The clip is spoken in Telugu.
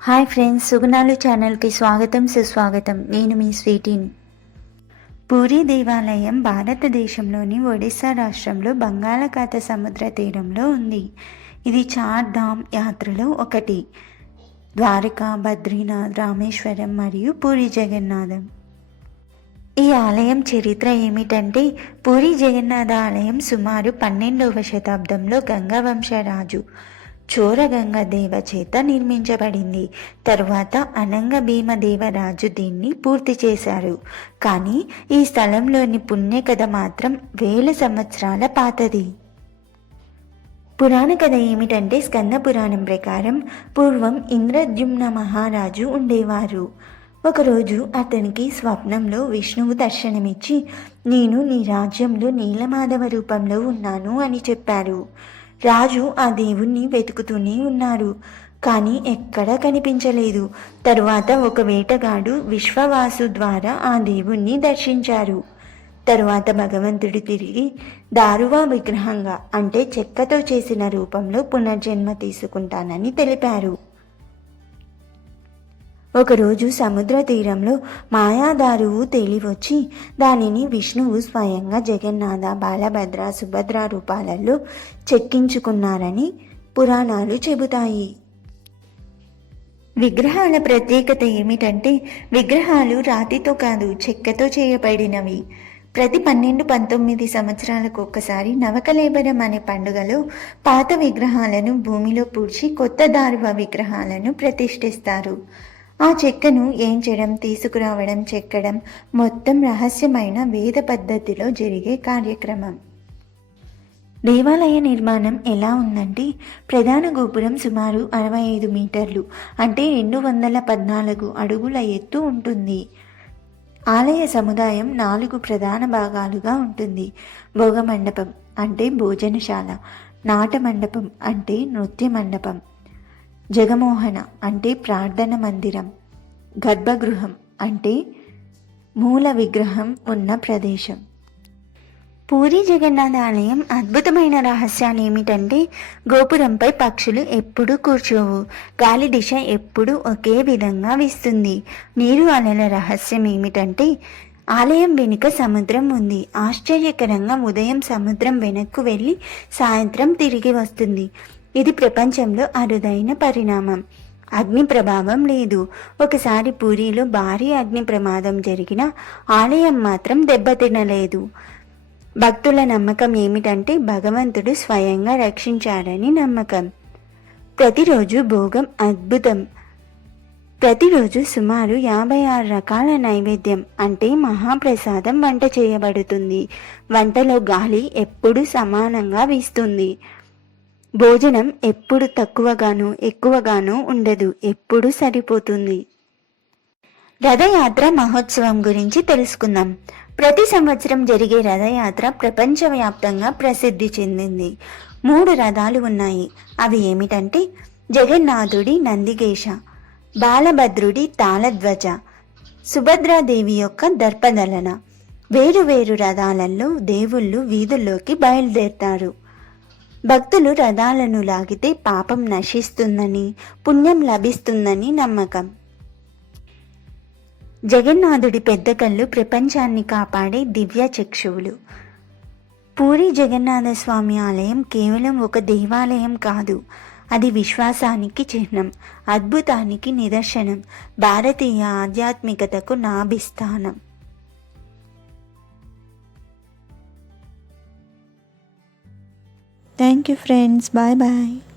హాయ్ ఫ్రెండ్స్, సుగుణాలు ఛానల్కి స్వాగతం సుస్వాగతం. నేను మీ స్వీటీని. పూరీ దేవాలయం భారతదేశంలోని ఒడిశా రాష్ట్రంలో బంగాళాఖాత సముద్ర తీరంలో ఉంది. ఇది చార్ ధామ్ యాత్రలో ఒకటి. ద్వారకా, బద్రీనాథ్, రామేశ్వరం మరియు పూరీ జగన్నాథం. ఈ ఆలయం చరిత్ర ఏమిటంటే, పూరీ జగన్నాథ ఆలయం సుమారు 12వ శతాబ్దంలో గంగవంశరాజు చోరగంగదేవ చేత నిర్మించబడింది. తరువాత అనంగ భీమదేవరాజు దీన్ని పూర్తి చేశారు. కానీ ఈ స్థలంలోని పుణ్యకథ మాత్రం వేల సంవత్సరాల పాతది. పురాణ కథ ఏమిటంటే, స్కంద పురాణం ప్రకారం పూర్వం ఇంద్రద్యుమ్న మహారాజు ఉండేవారు. ఒకరోజు అతనికి స్వప్నంలో విష్ణువు దర్శనమిచ్చి, నేను నీ రాజ్యంలో నీలమాధవ రూపంలో ఉన్నాను అని చెప్పారు. రాజు ఆ దేవుణ్ణి వెతుకుతూనే ఉన్నారు, కానీ ఎక్కడా కనిపించలేదు. తరువాత ఒక వేటగాడు విశ్వవాసు ద్వారా ఆ దేవుణ్ణి దర్శించారు. తరువాత భగవంతుడు తిరిగి దారువా విగ్రహంగా, అంటే చెక్కతో చేసిన రూపంలో పునర్జన్మ తీసుకుంటానని తెలిపారు. ఒకరోజు సముద్ర తీరంలో మాయాదారువు తేలివచ్చి దానిని విష్ణువు స్వయంగా జగన్నాథ, బాలభద్ర, సుభద్ర రూపాలలో చెక్కించుకున్నారని పురాణాలు చెబుతాయి. విగ్రహాల ప్రత్యేకత ఏమిటంటే, విగ్రహాలు రాతితో కాదు, చెక్కతో చేయబడినవి. ప్రతి 12-19 సంవత్సరాలకు ఒక్కసారి నవకలేబరం అనే పండుగలో పాత విగ్రహాలను భూమిలో పూడ్చి కొత్త దారువ విగ్రహాలను ప్రతిష్ఠిస్తారు. ఆ చెక్కను ఏంచడం, తీసుకురావడం, చెక్కడం మొత్తం రహస్యమైన వేద పద్ధతిలో జరిగే కార్యక్రమం. దేవాలయ నిర్మాణం ఎలా ఉందంటే, ప్రధాన గోపురం సుమారు 65 మీటర్లు, అంటే 214 అడుగుల ఎత్తు ఉంటుంది. ఆలయ సముదాయం 4 ప్రధాన భాగాలుగా ఉంటుంది. భోగమండపం అంటే భోజనశాల, నాట మండపం అంటే నృత్య మండపం, జగమోహన అంటే ప్రార్థన మందిరం, గర్భగృహం అంటే మూల విగ్రహం ఉన్న ప్రదేశం. పూరీ జగన్నాథ ఆలయం అద్భుతమైన రహస్యాలు ఏమిటంటే, గోపురంపై పక్షులు ఎప్పుడూ కూర్చోవు, గాలి దిశ ఎప్పుడూ ఒకే విధంగా వీస్తుంది. నీరు అలల రహస్యం ఏమిటంటే, ఆలయం వెనుక సముద్రం ఉంది. ఆశ్చర్యకరంగా ఉదయం సముద్రం వెనక్కు వెళ్ళి సాయంత్రం తిరిగి వస్తుంది. ఇది ప్రపంచంలో అరుదైన పరిణామం. అగ్ని ప్రభావం లేదు. ఒకసారి పూరీలో భారీ అగ్ని ప్రమాదం జరిగినా ఆలయం మాత్రం దెబ్బతినలేదు. భక్తుల నమ్మకం ఏమిటంటే, భగవంతుడు స్వయంగా రక్షించాడని నమ్మకం. ప్రతిరోజు భోగం అద్భుతం. ప్రతిరోజు సుమారు 56 రకాల నైవేద్యం అంటే మహాప్రసాదం వంట చేయబడుతుంది. వంటలో గాలి ఎప్పుడు సమానంగా వీస్తుంది. భోజనం ఎప్పుడు తక్కువగానో ఎక్కువగానో ఉండదు, ఎప్పుడు సరిపోతుంది. రథయాత్ర మహోత్సవం గురించి తెలుసుకుందాం. ప్రతి సంవత్సరం జరిగే రథయాత్ర ప్రపంచవ్యాప్తంగా ప్రసిద్ధి చెందింది. 3 రథాలు ఉన్నాయి. అవి ఏమిటంటే, జగన్నాథుడి నందికేశ, బాలభద్రుడి తాళధ్వజ, సుభద్రాదేవి యొక్క దర్పదలన. వేరు రథాలలో దేవుళ్ళు వీధుల్లోకి బయలుదేరుతారు. భక్తులు రథాలను లాగితే పాపం నశిస్తుందని, పుణ్యం లభిస్తుందని నమ్మకం. జగన్నాథుడి పెద్ద కళ్ళు ప్రపంచాన్ని కాపాడే దివ్య చక్షువులు. పూరీ జగన్నాథ స్వామి ఆలయం కేవలం ఒక దేవాలయం కాదు, అది విశ్వాసానికి చిహ్నం, అద్భుతానికి నిదర్శనం, భారతీయ ఆధ్యాత్మికతకు నాభిస్థానం. Thank you friends. Bye bye.